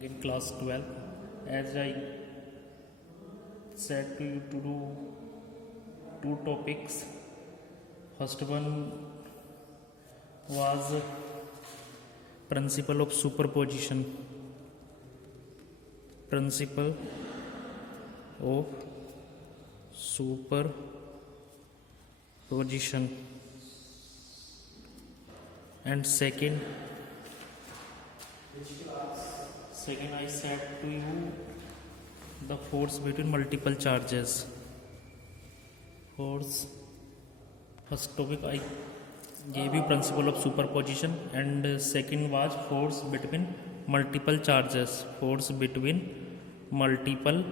in class 12. As I said to you to do two topics. First one was principle of superposition. Principle of superposition. And second I said to you the force between multiple charges. Force. First topic I gave you principle of superposition, and second was force between multiple charges. Force between multiple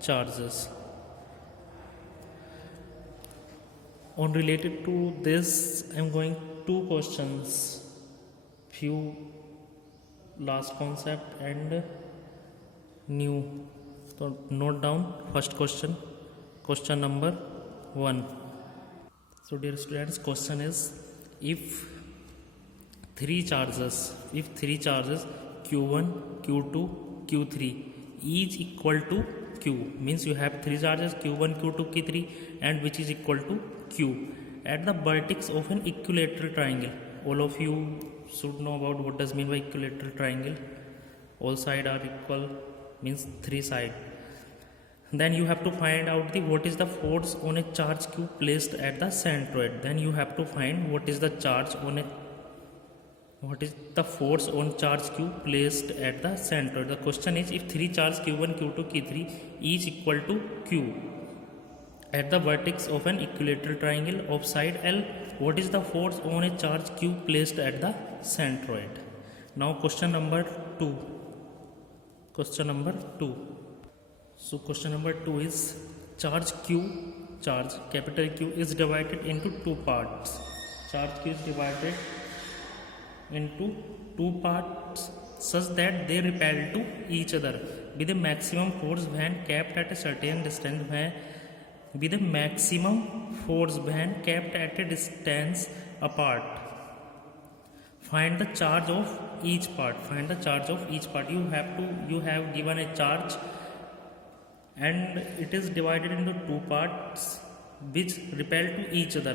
charges. On related to this, I am going two questions, few last concept and new. So note down first question number 1. So dear students, question is, if three charges q1, q2, q3 each equal to q, means you have three charges q1, q2, q3 and which is equal to q at the vertex of an equilateral triangle. All of you should know about what does mean by equilateral triangle. All sides are equal, means three sides. Then you have to find out what is the force on a charge q placed at the centroid. Then you have to find what is the force on charge q placed at the centroid. The question is, if three charges q1, q2, q3 each equal to q at the vertex of an equilateral triangle of side L, what is the force on a charge q placed at the centroid? Now question number 2. So question number 2 is, charge capital Q is divided into two parts. Charge Q is divided into two parts such that they repel to each other with a maximum force when kept at a certain distance apart. Find the charge of each part. You have given a charge and it is divided into two parts which repel to each other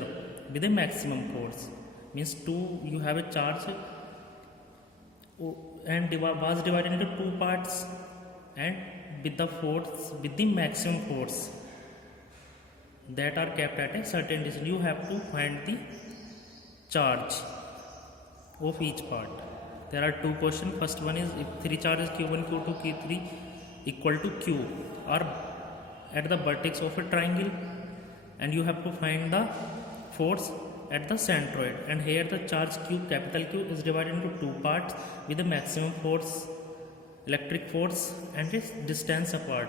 with a maximum force. Means you have a charge and was divided into two parts and with the maximum force that are kept at a certain distance. You have to find the charge of each part. There are two questions. First one is, if three charges q1, q2, q3 equal to q are at the vertex of a triangle, and you have to find the force at the centroid, and here the charge q, capital Q, is divided into two parts with a maximum force, electric force, and its distance apart,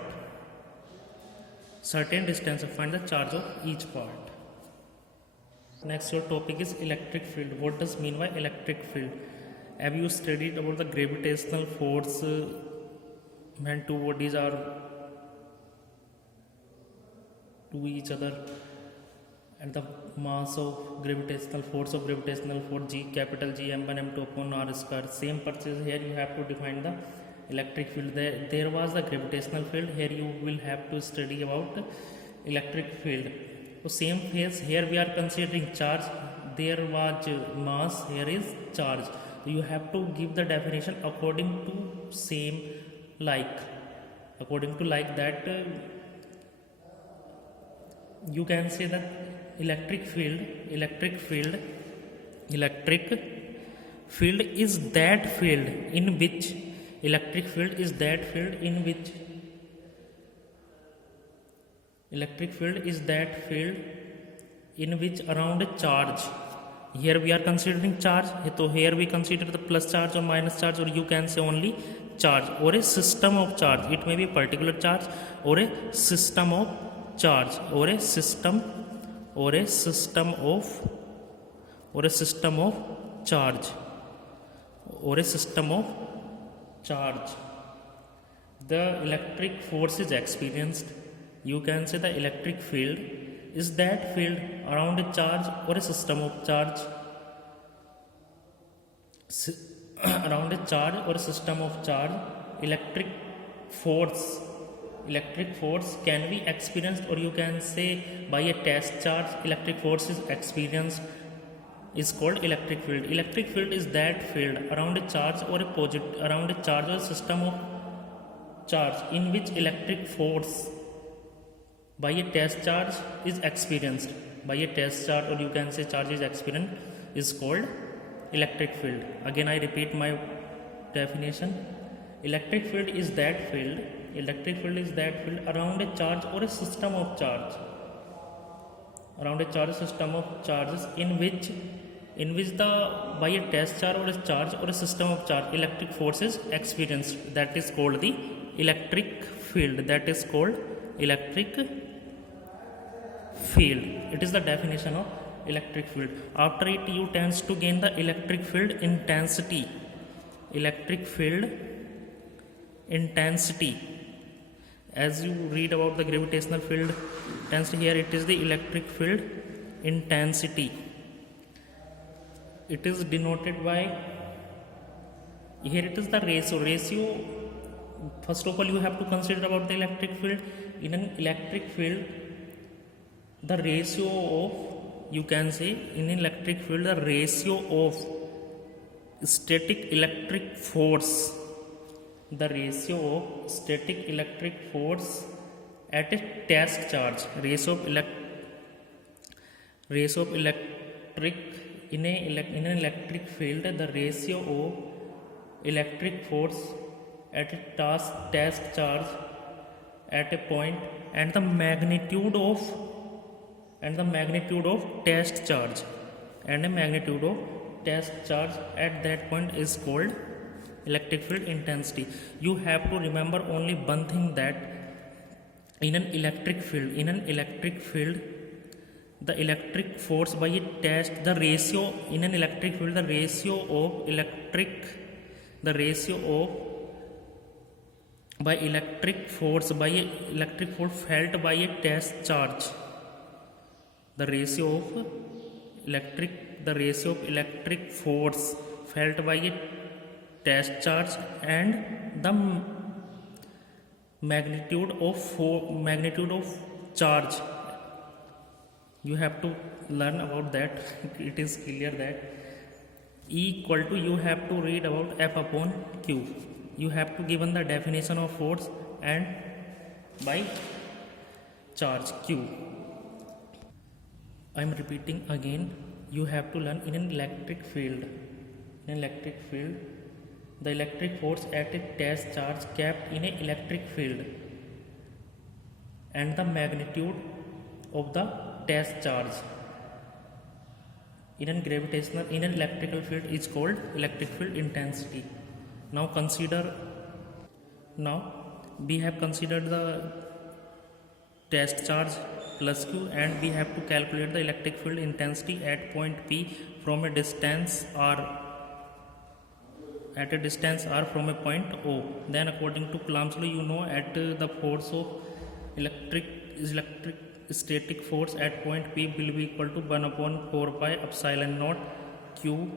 certain distance. Find the charge of each part. Next your topic is electric field. What does mean by electric field? Have you studied about the gravitational force when two bodies are to each other and the mass of gravitational force G, capital G, m1 m2 upon r square. Same purpose here you have to define the electric field. There was the gravitational field, here you will have to study about electric field. So same case, here we are considering charge, there was mass, here is charge. You have to give the definition according to that you can say that electric field is that field in which around a charge. Here we are considering charge, so here we consider the plus charge or minus charge, or you can say only charge, or a system of charge. It may be a particular charge or a system of charge, or a system of charge. The electric force is experienced. You can say the electric field is that field around a charge or a system of charge around a charge or system of charge, electric force can be experienced, or you can say by a test charge electric force is experienced, is called electric field. Electric field is that field around a charge or around a charge or system of charge in which electric force by a test charge is experienced. By a test charge, or you can say charge is experienced, is called electric field. Again I repeat my definition. Electric field is that field around a charge or a system of charge, around a charge system of charges in which the by a test charge or a charge or a system of charge electric force is experienced. That is called the electric field. That is called electric field. It is the definition of electric field. After it, you tends to gain the electric field intensity. Electric field intensity. As you read about the gravitational field intensity, here it is the electric field intensity. It is denoted by, here it is the ratio. First of all, you have to consider about the electric field. In an electric field, the ratio of, you can say in an electric field, the ratio of static electric force, the ratio of static electric force at a test charge, ratio of electric in an electric field, the ratio of electric force at a test charge at a point, and the magnitude of test charge, and a magnitude of test charge at that point is called electric field intensity. You have to remember only one thing, that in an electric field, the electric force by a test, the ratio in an electric field, the ratio of by electric force felt by a test charge, the ratio of electric force felt by a test charge and the magnitude of charge. You have to learn about that. It is clear that E equal to, you have to read about F upon Q. You have to given the definition of force and by charge Q. I am repeating again. You have to learn in an electric field. The electric force at a test charge kept in an electric field and the magnitude of the test charge in an electrical field is called electric field intensity. Now we have considered the test charge plus Q, and we have to calculate the electric field intensity at point P from a distance R, from a point O. Then according to Coulomb's law, you know at the force of electric static force at point P will be equal to 1 upon 4 pi epsilon naught Q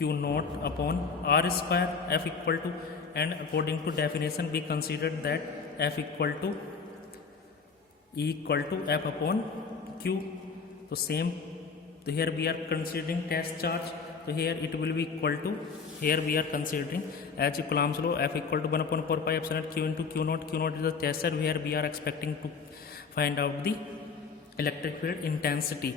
naught upon R square, F equal to, and according to definition we considered that F equal to E equal to F upon Q. So same, so here we are considering test charge, so here it will be equal to, here we are considering as Coulomb's law, F equal to 1 upon 4 pi epsilon Q into Q naught is the test charge. Here we are expecting to find out the electric field intensity,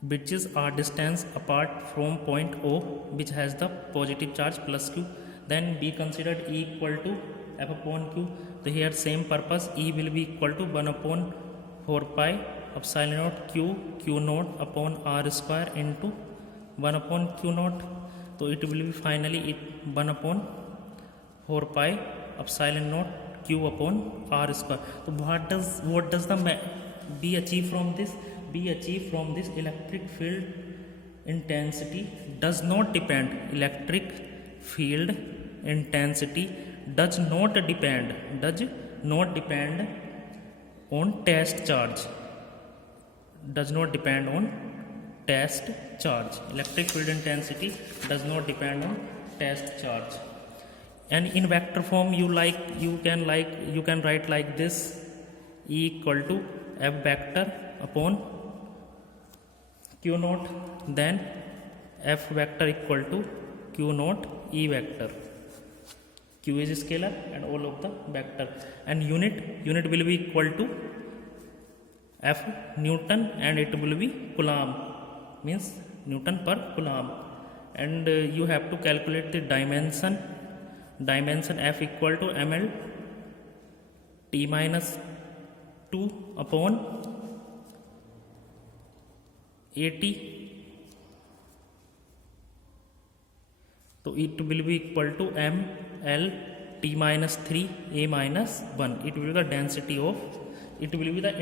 which is our distance apart from point O, which has the positive charge plus Q. Then we considered E equal to F upon Q. So here same purpose, E will be equal to 1 upon 4 pi epsilon naught Q naught upon R square into 1 upon Q naught. So it will be finally 1 upon 4 pi epsilon naught Q upon R square. So what does the be achieved from this? Be achieved from this electric field intensity does not depend. Electric field intensity does not depend on test charge. Does not depend on test charge. Electric field intensity does not depend on test charge. And in vector form you can write like this: E equal to F vector upon Q naught, then F vector equal to Q naught E vector. Q is scalar and all of the vector, and unit will be equal to F Newton and it will be Coulomb, means Newton per Coulomb. And you have to calculate the dimension F equal to ml t minus 2 upon 80. So it will be equal to ml t minus 3 a minus 1. It will be the density of, it will be the